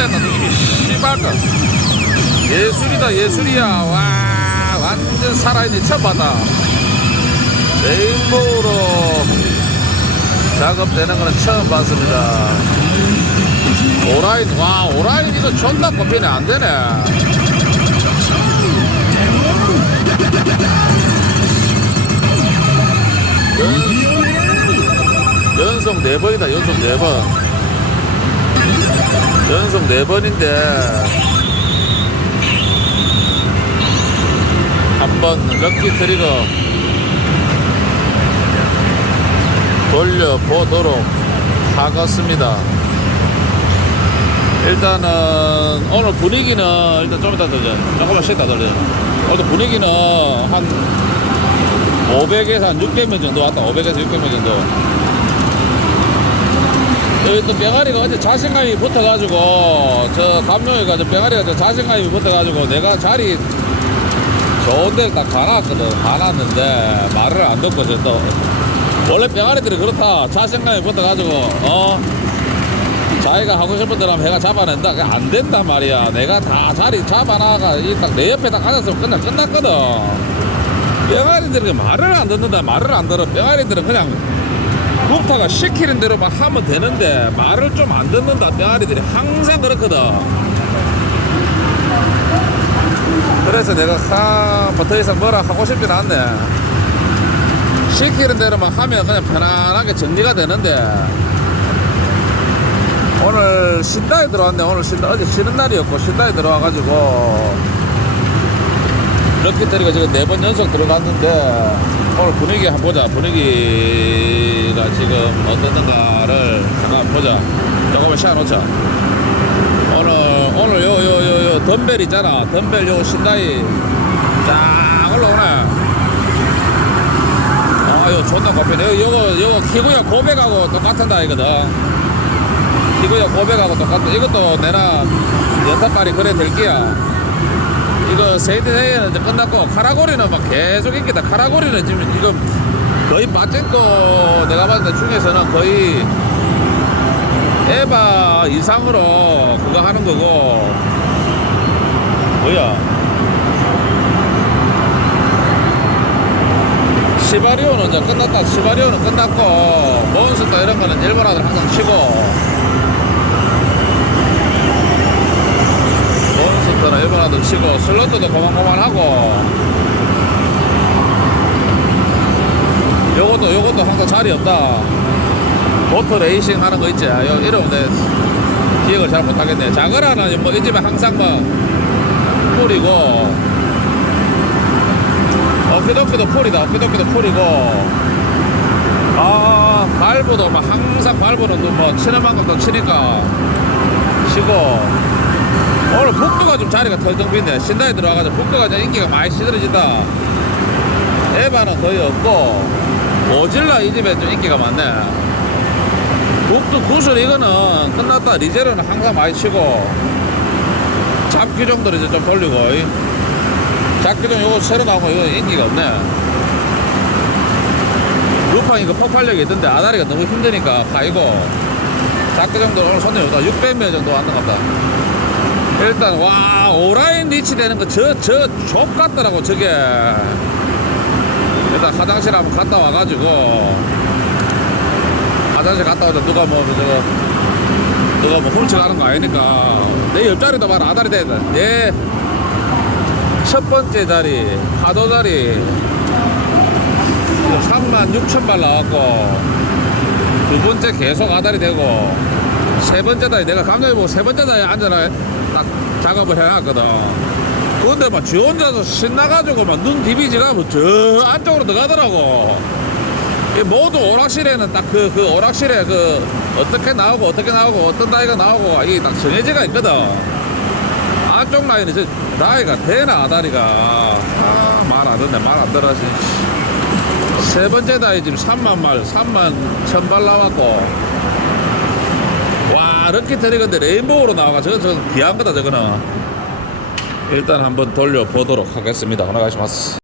된다 느낌이 씨발까. 예술이다 예술이야. 와 완전 살아있는 봤다. 레인보우로 작업되는 거는 처음 봤습니다. 오라인 와 오라인 이거 존나 꼽히네 안 되네. 연, 연속 네 번이다 연속 네번 연속 네 번인데 한번 럭키 트리거 돌려보도록 하겠습니다. 일단은 오늘 분위기는 일단 좀 이따 들려. 잠깐만 쉬었다 들려. 오늘 분위기는 한 500에서 한 600명 정도 왔다. 500에서 600명 정도. 여기 또 병아리가 어제 자신감이 붙어가지고 저 감독이가 저 병아리가 저 자신감이 붙어가지고 내가 자리 좋은 데를 딱 가놨거든. 가놨는데 말을 안 듣거든. 또 원래 병아리들이 그렇다. 자신감이 붙어가지고 어 자기가 하고 싶은 대로 해가 잡아낸다. 그게 안 된단 말이야. 내가 다 자리 잡아놔가 딱내 옆에 딱 앉았으면 끝나 끝났거든. 병아리들이 말을 안 듣는다. 말을 안 들어. 병아리들은 그냥 국타가 시키는 대로만 하면 되는데 말을 좀 안 듣는다. 병아리들이 항상 그렇거든. 그래서 내가 하, 뭐더 이상 뭐라 하고 싶진 않네. 시키는 대로만 하면 그냥 편안하게 정리가 되는데 오늘 신다에 들어왔네. 오늘 신다 어제 쉬는 날이었고 신다에 들어와가지고 럭키터리가 지금 네 번 연속 들어갔는데 오늘 분위기 한번 보자. 분위기 가 지금 어떻던가를 잠깐 보자. 조금만 시간 놓자. 오늘 오늘 요 요 요 요 덤벨 있잖아. 덤벨 요 신다이 쫙 올라오네. 아유 존나 꼽히네. 요거 요거 키구야 고백하고 똑같은 다이거든. 키구야 고백하고 똑같은. 이것도 내가 여태까지 그래 될 게야. 이거 세대는 이제 끝났고 카라고리는 막 계속 인기다. 카라고리는 지금 지금 거의 빠진거 내가 봤을 때 중에서는 거의 에바 이상으로 그거 하는 거고. 뭐야? 시바리오는 이제 끝났다. 시바리오는 끝났고 몬스터 이런 거는 일본 아들 항상 치고. 몬스터는 일본 아들 치고 슬로트도 고만고만하고 요것도 요것도 항상 자리 없다. 모터 레이싱 하는 거 있지? 요 이름 내 기억을 잘 못하겠네. 자그라는 뭐이 집에 항상 뭐 풀이고 어깨도끼도 풀이다. 어깨도끼도 풀이고. 아 발부도 막 항상 발부는 또뭐 치는 만큼 또 치니까 치고. 오늘 북두가 좀 자리가 털덩 빈네. 신다에 들어와가지고 북두가 좀 인기가 많이 시들어진다. 에바는 거의 없고 오질라 이 집에 좀 인기가 많네. 북두 구슬 이거는 끝났다. 리제르는 항상 많이 치고 잡기 정도로 이제 좀 돌리고. 이. 잡기 좀 요거 새로 나온 거 이거 인기가 없네. 루팡 이거 폭발력이 있던데 아다리가 너무 힘드니까 가이고 잡기 정도 오늘 손님이 없다 600명 정도 왔는 것 같다. 일단 와 오라인 리치 되는 거 저 저 족 같더라고 저게 일단 화장실 한번 갔다 와가지고 화장실 갔다 오자 누가 뭐 저거 누가 뭐 훔쳐가는 거 아니니까 내 옆자리도 봐라. 아다리 돼야 내첫 번째 자리 파도 자리. 3만 6천 발 나왔고 두 번째 계속 아다리 되고 세 번째 다리 내가 감독이 보고 세 번째 다리 앉아라. 딱 작업을 해놨거든 근데 막 지 혼자서 신나가지고 막 눈 디비지가 뭐저 안쪽으로 들어가더라고. 이 모두 오락실에는 딱 그 그 오락실에 그 어떻게 나오고 어떻게 나오고 어떤 나이가 나오고 이게 딱 정해지가 있거든. 안쪽 라인이 저 나이가 되나 아다리가. 아, 말 안 듣네. 말 안 들어지. 세 번째 다이 지금 3만 말 3만 천발 나왔고. 와 럭키 트리 근데 레인보우로 나와가 저건 저건 귀한 거다 저거는 일단 한번 돌려보도록 하겠습니다. 오네가시마스